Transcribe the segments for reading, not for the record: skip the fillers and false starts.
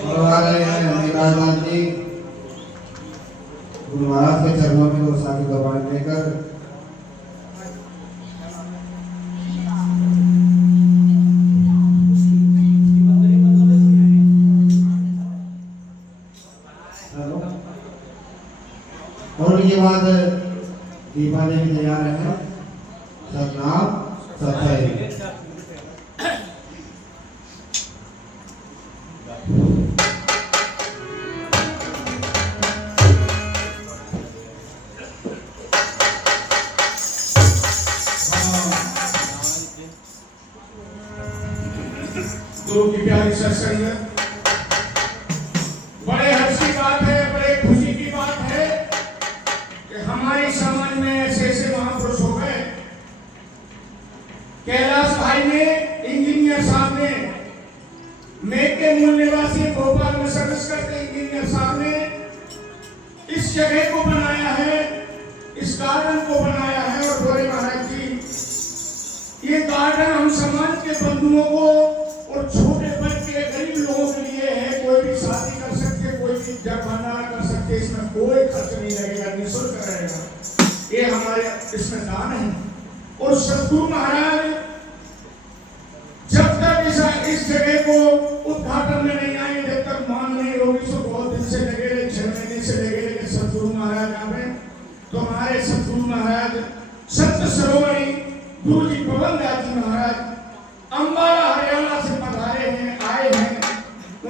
और आ रहे हैं अमीराबाद जी गुरु महाराज के चरणों में दो साथी दबाएं लेकर और उनके बाद दीपा देवी तैयार है सतनाम सत्य गुरु की प्यारी सत्संग बड़े हर्ष की बात है, बड़े खुशी की बात है कि हमारी समाज में ऐसे ऐसे महापुरुष हो गए। कैलाश भाई ने, इंजीनियर साहब ने, मेघ के मूल निवासी भोपाल में सर्विस करते इंजीनियर साहब ने इस जगह को बनाया है, इस गार्डन को बनाया है। और बोले महाराज जी ये गार्डन हम समाज के बंधुओं को और छोटे बच्चे गरीब लोगों के लिए है। कोई भी शादी कर सकते, कोई भी जगबाना कर सकते, इसमें कोई खर्च नहीं लगेगा, निःशुल्क रहेगा। ये हमारे इसमें दान है। और सतगुरु महाराज जब तक इस जगह को उद्घाटन में नहीं आए, जब तक मांग नहीं होगी, तो बहुत दिन से लगे रहे, 6 महीने से लगे रहे सतगुरु महाराज आवे। तो हमारे सतगुरु महाराज संत शिरोमणि गुरु जी पवन दास जी महाराज अंबाला हरियाणा से पधारे हैं, आए हैं।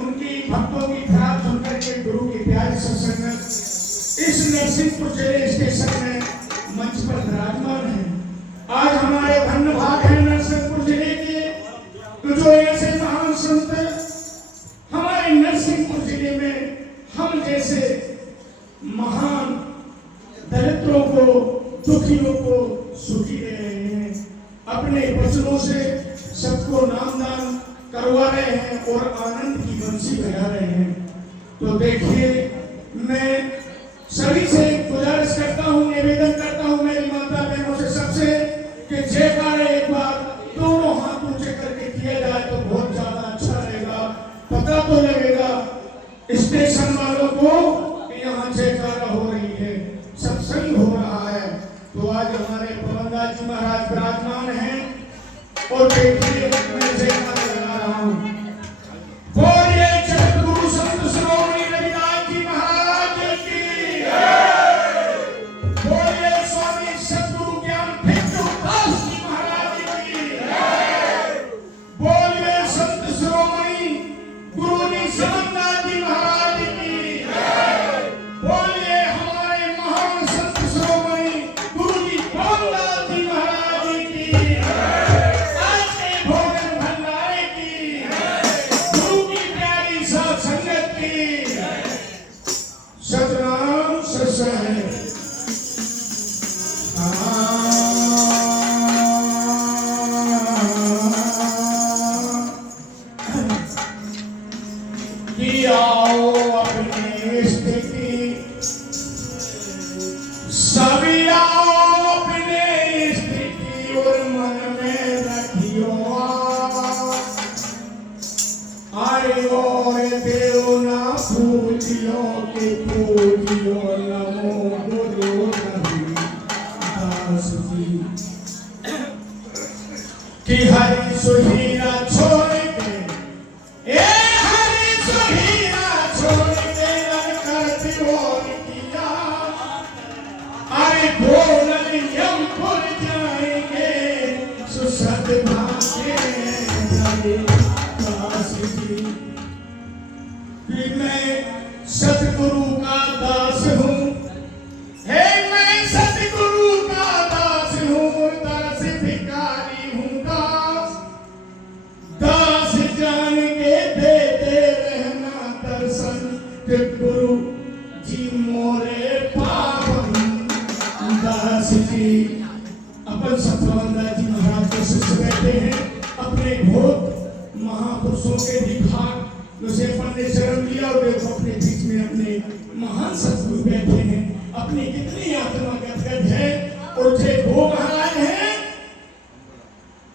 उनकी भक्तों की खराब सुनकर के गुरु की प्यारी सत्संग इस नरसिंहपुर जिले स्टेशन में मंच पर विराजमान है। आज हमारे धन्य भाग है नरसिंहपुर जिले के, तो जो ऐसे महान संत हमारे नरसिंहपुर जिले में हम जैसे महान दरिद्रों को, दुखियों को सुखी दे रहे हैं। अपने वचनों से सबको नामदान करवा रहे हैं और आनंद की बंसी बजा रहे हैं। तो देखिए, मैं सभी से गुजारिश करता हूँ, निवेदन करता हूँ मेरी माता बहनों से सबसे कि जयकारा एक बार दोनों हाथ ऊंचे करके किया जाए तो बहुत ज्यादा अच्छा रहेगा। पता तो लगेगा स्टेशन वालों को कि यहाँ जयकारा हो रही है, सत्संग हो रहा है। तो आज हमारे पवनदास जी महाराज विराजमान हैं और देखिए मैं जयकारा लगा रहा हूँ। बोलिए जगतगुरु संत शिरोमणि रविदास जी महाराज की जय। बोलिए स्वामी सतगुरु ज्ञान भिक्षु दास जी महाराज की जय। बोलिए संत शिरोमणि गुरु जी समन्दास जी महाराज की जय। बोलिए हमारे महान संत शिरोमणि गुरु जी पवनदास जी महाराज की जय। भोजन भंडारे की गुरु की प्यारी साथ संगत की सतनाम सत्संग। आओ अपनी स्थिति सभी आओ अपने स्थिति और मन में रखियो अरे और देव ना पूजियो के पूजियो नमो गुरु रविदास जी कि हरि सुहीरा छोड़ के हरि सुहीरा छोड़ के लड़कर और किया अरे भोलन यम पुर जाएंगे सुसद भागे दास जी कि मैं सतगुरु का दास हूँ। हे मैं सतगुरु का दास हूँ, दास भिखारी हूँ। दास जान के देते रहना दर्शन कि गुरु जी मोरे पावन दास जी। अपन सतवंदा जी महाराज के शिष्य बैठे हैं, अपने भोग महापुरुषों के विभाग उसे अपन ने शरण लिया और देखो अपने बीच में अपने महान सतगुरु बैठे हैं। अपनी कितनी आत्मा गदगद है और जे वो महाराज हैं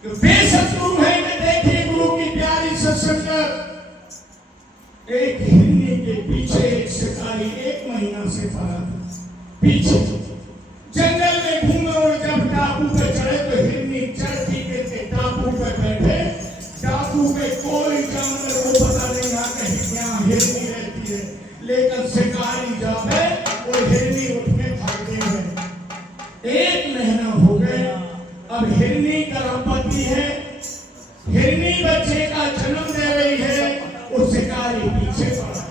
वे सतगुरु हैं। देखिए गुरु की प्यारी सत्संगत एक हिरनी के पीछे एक शिकारी 1 महीना से पड़ा पीछे जंगल में घूमे और जब टापू पे चढ़े तो हिरनी चढ़ती के टापू पे बैठे। टापू पे कोई जानवर को पता नहीं आ कहीं क्या हिरनी रहती है, लेकिन शिकारी जब है वो हिरनी उठ के भागते हैं। 1 महीना हो गए, अब हिरनी गर्भवती है, हिरनी बच्चे का जन्म दे रही है, वो शिकारी पीछे पड़ा।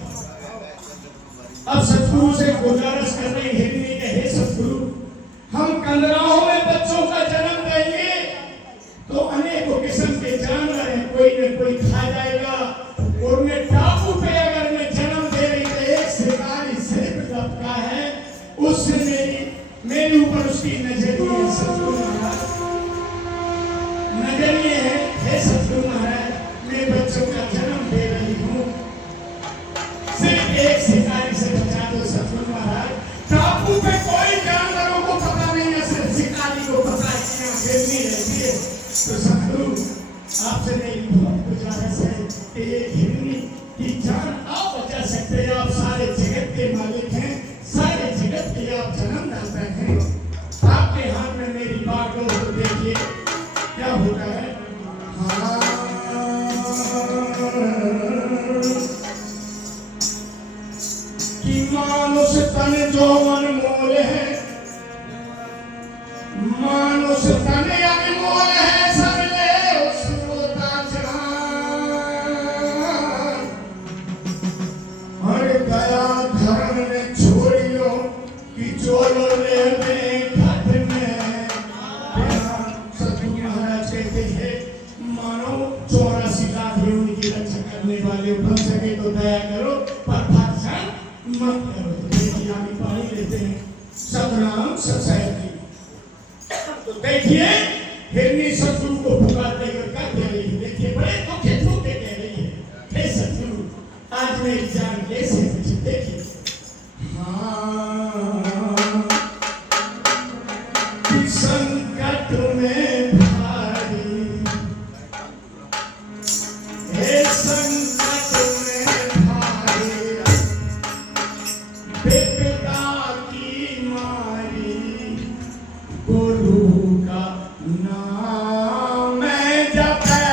अब सतगुरु से गुजारिश कर रही हिरनी के, हे सतगुरु, हम कंदराओं में बच्चों का जन्म देंगे तो अनेकों किस्म के जानवर हैं, कोई न कोई खा जाएगा, और मैं टापू पे अगर मैं जन्म दे रही तो एक शिकारी सिर्फ लपका है, उससे मेरे ऊपर उसकी नजरिए है। सतगुरु महाराज नजरिए है, हे सतगुरु महाराज, मैं बच्चों का जन्म दे रही हूँ, सिर्फ एक शिकारी से बचा दो सतगुरु महाराज। टापू पे कोई जानवरों को पता नहीं है, सिर्फ शिकारी को पता है कि यहाँ हिरनी रहती है। तो सतगुरु आपसे मेरी बहुत गुजारिश है कि ये हिरनी की जान आप बचा सकते हैं, आप सारे जगत के मालिक हैं, सारे जगत के आप जन्मदाता हैं, आपके हाथ में मेरी बात को देखिए क्या होता है। कि मानुष तन जो अनमोल है, मानुष तन अनमोल है, सब ले उसको जान। हर दया धर्म ने छोड़ियो कि चोलो ले में घट में। सतगुरु महाराज कहते हैं, मानो 84 लाख योनि की रक्षा करने वाले बन सके तो दया करो, पर भक्षण मत करो। तो देखिए आगे पानी लेते हैं, सतनाम सतसाई जी। तो देखिए हिरनी सतगुरु को पुकारते हुए क्या कह रही है, देखिए बड़े धोखे धोखे कह रही है, हे सतगुरु आज मेरी जान कैसे बची। देखिए संकट में भारी, हे संकट में भारी, विपदा की मारी, गुरु का नाम जपे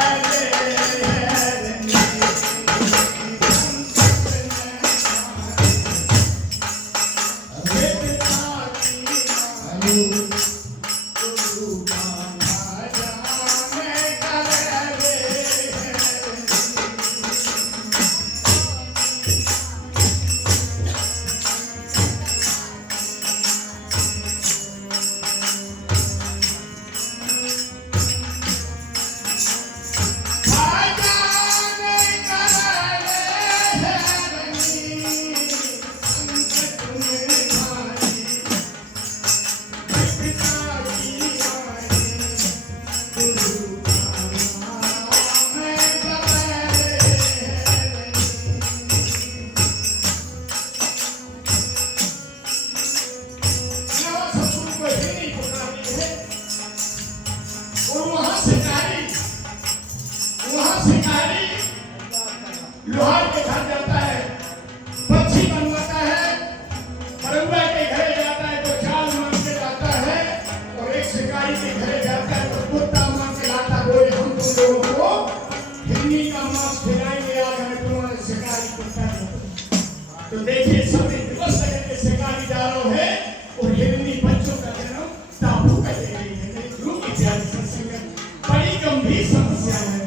लोहार के घर जाता है, पक्षी बनवाता है, मरुआ के घर जाता है तो चाल मांग के लाता है, और एक शिकारी के घर जाता है तो कुत्ता मांग के लाता है। बोले हम तुम लोगों को हिरनी का मांस खिलाएंगे, आज हमें तुम्हारे शिकारी कुत्ता है। तो देखिए सब दिवस के शिकारी जा रहे हैं और हिरनी बच्चों का जन्म टापू पे दे रही है। मेरी गुरु की प्यारी सत्संग बड़ी गंभीर समस्या है।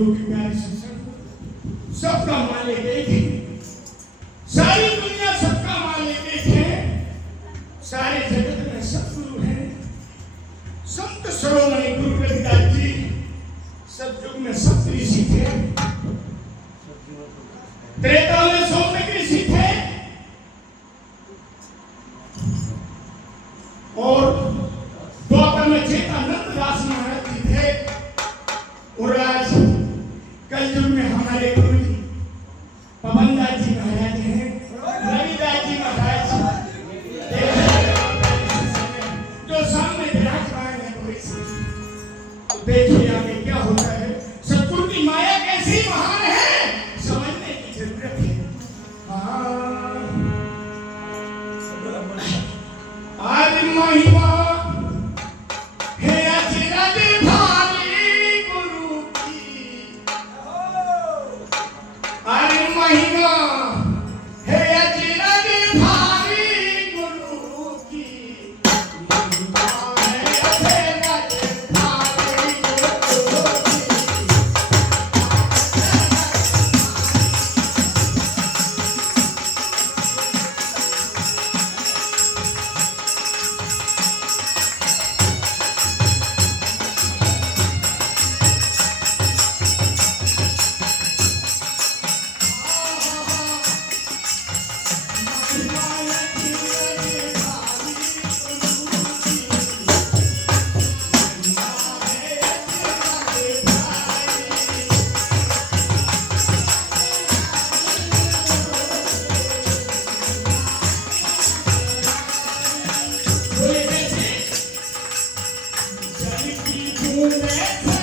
सतगुरु की प्यारी शिष्य, सबका मालिक एक ही, सारी दुनिया सबका मालिक एक है, सारे जगत में सतगुरु है। संत शिरोमणि गुरु रविदास जी सतयुग में सप्त ऋषि थे, त्रेता में सौम्य ऋषि थे और द्वापर में चेतानंद दास महाराज जी थे और आज कलयुग में हमारे गुरु जी पवनदास जी महाराज हैं, रविदास जी महाराज जो सामने विराजमान है वो इस देखिए आगे क्या होता है। सतगुरु की माया कैसी महान है समझने की जरूरत है। आज महिमा है अचिरज भारी गुरु की, अरे महिमा है अचिरज भारी गुरु की, महिमा है अचिरज भारी गुरु की। Let's